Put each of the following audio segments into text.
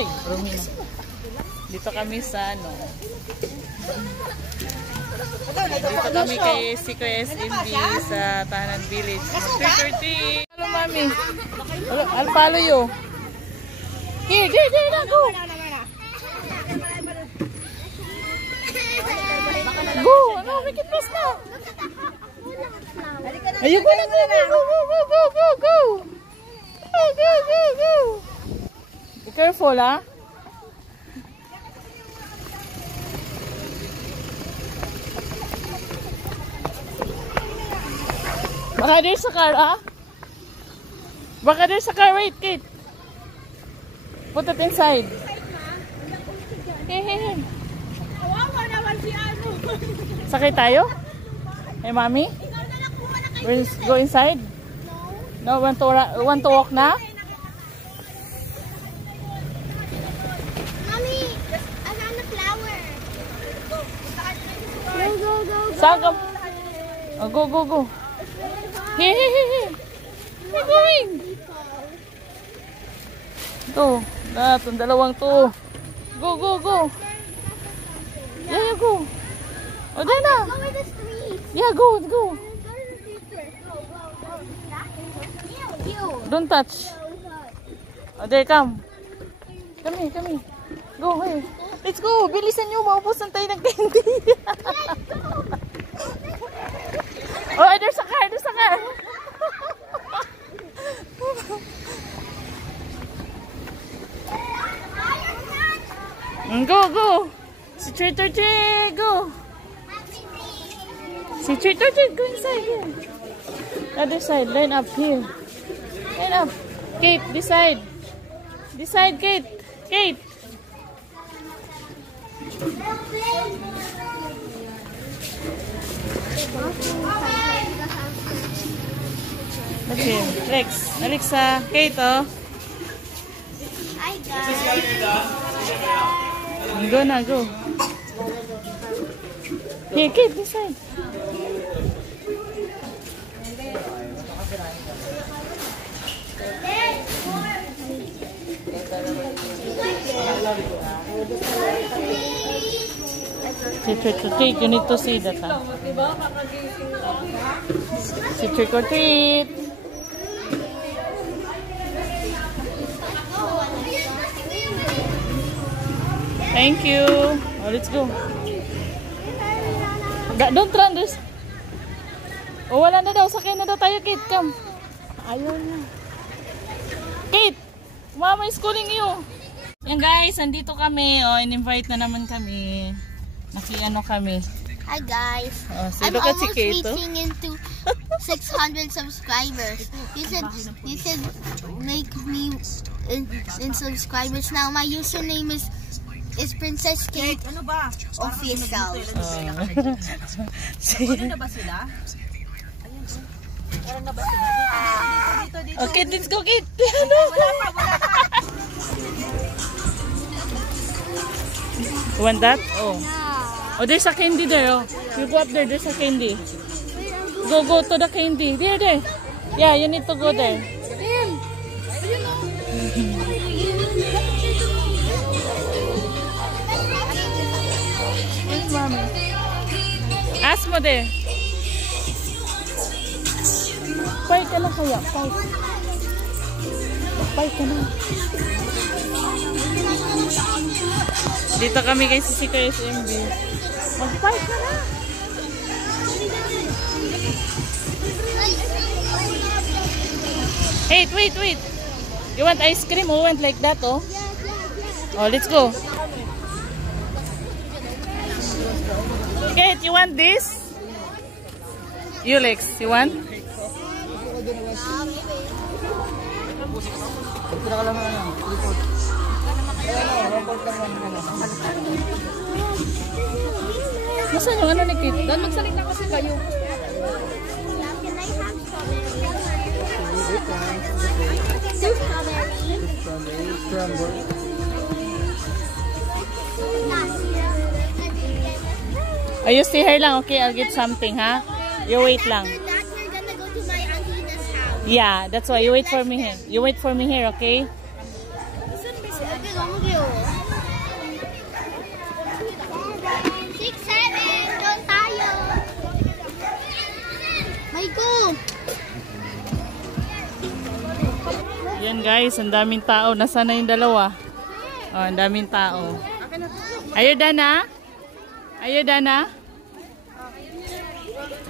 Ay, rumi na. Dito kami sa ano. Dito kami kay Siko SMB sa Tahanan Village. Mag-30. Hello, mami. I'll follow you. Here, there, go. Go, ano, make it fast na. Ayoko na, go. Go. Be careful, ha? Baka there's a car, ah? Baka there's a car. Wait, Kate. Put it inside. Hey. Sakay tayo? Hey, mommy? We'll go inside? No, want to walk na? Mommy, I found a flower. Go. Saan ka? Oh, go. Hey. We're going. Ito. Itong dalawang to. Go. Yeah, go. Oh, there na. Go with the street. Yeah, go. Go. Don't touch. Oh, there, come. Come here. Go, hey. Let's go. Bilisan nyo. Maubusan tayo ng candy. Oh, there's a car. Go. Si Trick, go. Si Trick, go inside here. Other side, line up here. Line up. Kate, this side. Kate. Okay, Alexa, Kate, oh. Hi, guys. Go. Here, Kate, this side. Trick, you need to see that, huh? Trick or treat. Thank you. Oh, let's go. Don't run this. Oh, wala na daw. Sakay na daw tayo, Kate. Come. Ayaw na. Kate, Mama is calling you. Yan guys, andito kami. Oh, in-invite na naman kami. Nakiano kami. Hi guys. Oh, so I'm look at si almost Kate, reaching into 600 subscribers. You should make me in subscribers now. My username is Princess Kate Official. Ano na ba sila? Meron na ba sila? Dito. Okay, let's go, Kate. Wala pa. You want that? Oh. Oh, there's a candy there. Oh. You go up there. There's a candy. Go to the candy. There. Yeah, you need to go there. Where's mommy? Ask mo there. Fight ka na kaya. Fight ka na. Dito kami kay Siko SMB. Mag-fight ka na. Hey, wait. You want ice cream? We want like that, oh? Oh, let's go. Kate, you want this? You, Lex, you want? Nasaan yung ano ni Kate? Dan magsalita kasi kayo. You stay here lang, okay? I'll get something, ha? You wait lang. We're gonna go to my auntie's house. Yeah, that's why. You wait for me here. You wait for me here, okay? 너무 귀여워. 6, 7, doon tayo. May go. Yan guys, ang daming tao. Nasaan na yung dalawa? Oh, ang daming tao. Are you done na? Are you done na?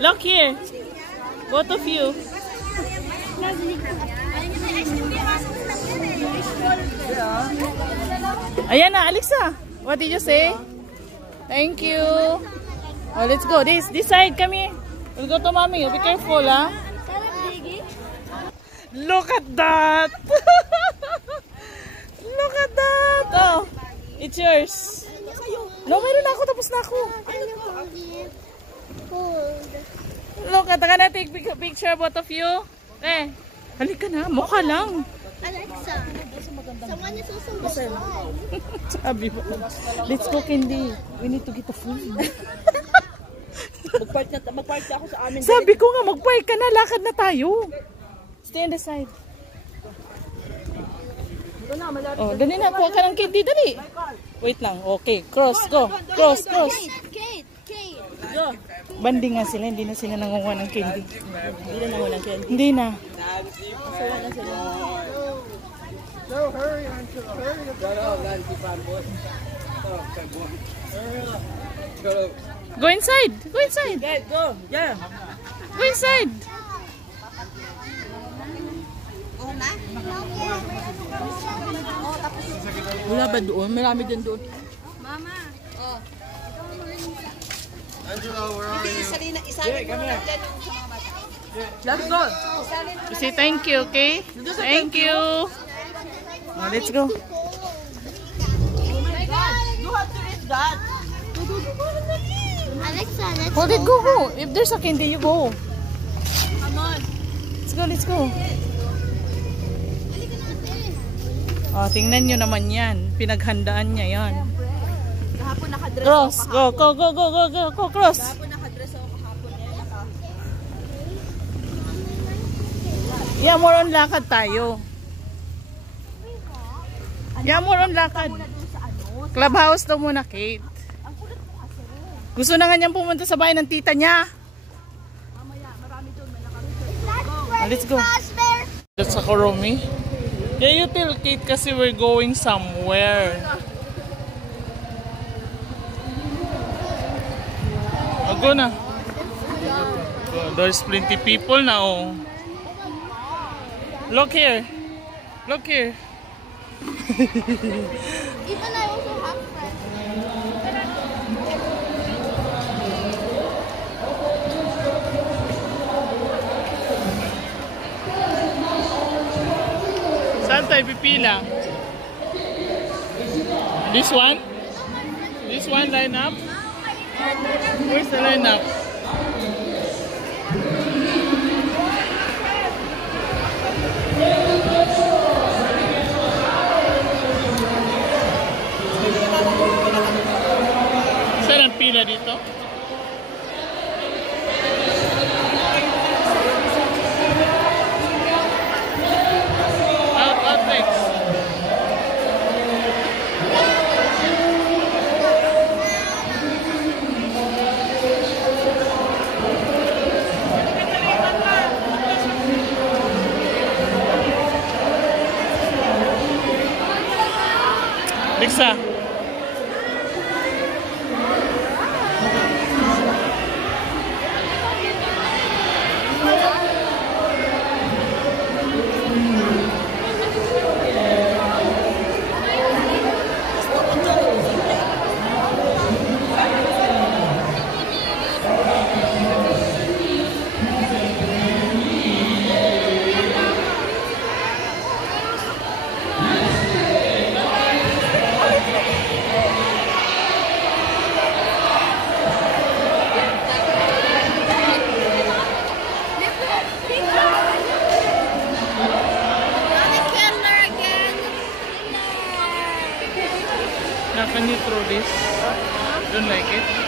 Look here. Both of you. Ayan na, Alexa. What did you say? Thank you. Oh, let's go. This side, come here. We'll go to mommy. Be careful, ha? Look at that. Look at that. Oh, it's yours. No, meron na ako. Tapos na ako. Look at that. Can I take picture both of you? Eh, halika na. Mukha lang. Alexa, someone is also beside. Sabi mo. Let's go, Candy. We need to get the food. Mag-park na ako sa amin. Sabi ko nga, mag-park ka na. Lakad na tayo. Stay on the side. Oh, dali na. Kuha ka ng Candy. Dali. Wait lang. Okay. Cross. Go. Cross. Kate. Go. Banding nga sila. Hindi na sila nangunguha ng Candy. Hindi na naman ang candy. Hindi na. Sawa na sila. Go inside. Go inside. Okay, go. Yeah. Go inside. Wala ba doon? Marami din doon. Let's go. Say thank you, okay? Thank you. Oh, let's go. You have to eat that. Alexa, let's Hold it, go. If there's a candy, you go. Come on. Let's go. Oh, tingnan nyo naman yan. Pinaghandaan niya yan. Kahapon nakadress Cross. ako Go, cross. Kahapon nakadress ako kahapon. Yeah, more on lakad tayo. Yeah, more on lakad. Clubhouse daw muna, Kate. Gusto na nga niyang pumunta sa bahay ng tita niya. Let's go. That's a Koromi. Yeah, you tell Kate kasi we're going somewhere. Go na. There's plenty people now. Look here. Look here. Even I also have friends. Saan tayo pipila? This one? This one line up? Where's the line up? Saan ang pila dito? Out next. Alexa. Can you throw this? Don't like it?